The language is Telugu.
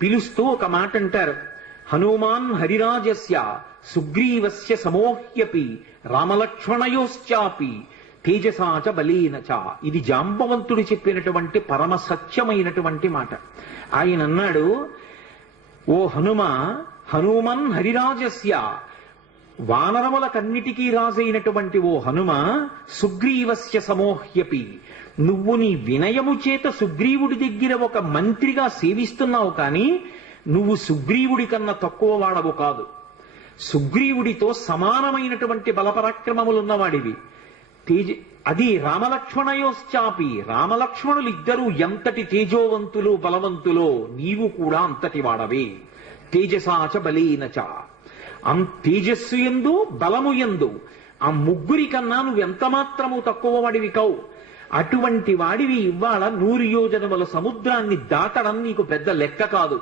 పిలుస్తూ ఒక మాట అంటారు, హనుమాన్ హరిరాజస్య సుగ్రీవస్య సమోహ్యపి రామలక్ష్మణయోశ్చాపి తేజసాచ బలేనచ. ఇది జాంబవంతుడు చెప్పినటువంటి పరమ సత్యమైనటువంటి మాట. ఆయన అన్నాడు, ఓ హనుమన్ హరిరాజస్య, వానరములకన్నిటికీ రాజైనటువంటి ఓ హనుమ, సుగ్రీవస్య సమోహ్యపి, నువ్వు నీ వినయము చేత సుగ్రీవుడి దగ్గర ఒక మంత్రిగా సేవిస్తున్నావు, కానీ నువ్వు సుగ్రీవుడి కన్నా తక్కువ వాడవు కాదు. సుగ్రీవుడితో సమానమైనటువంటి బలపరాక్రమములున్నవాడివి. అది రామలక్ష్మణయోశ్చాపి, రామలక్ష్మణులిద్దరూ ఎంతటి తేజోవంతులు బలవంతులో నీవు కూడా అంతటి వాడవే. తేజసాచ బలేనచ, తేజస్సు యందు బలము యందు ఆ ముగ్గురి కన్నా నువ్వెంత మాత్రము తక్కువ వాడివి కావు. అటువంటి వాడివి ఇవాళ 100 యోజనముల సముద్రాన్ని దాటడం నీకు పెద్ద లెక్క కాదు.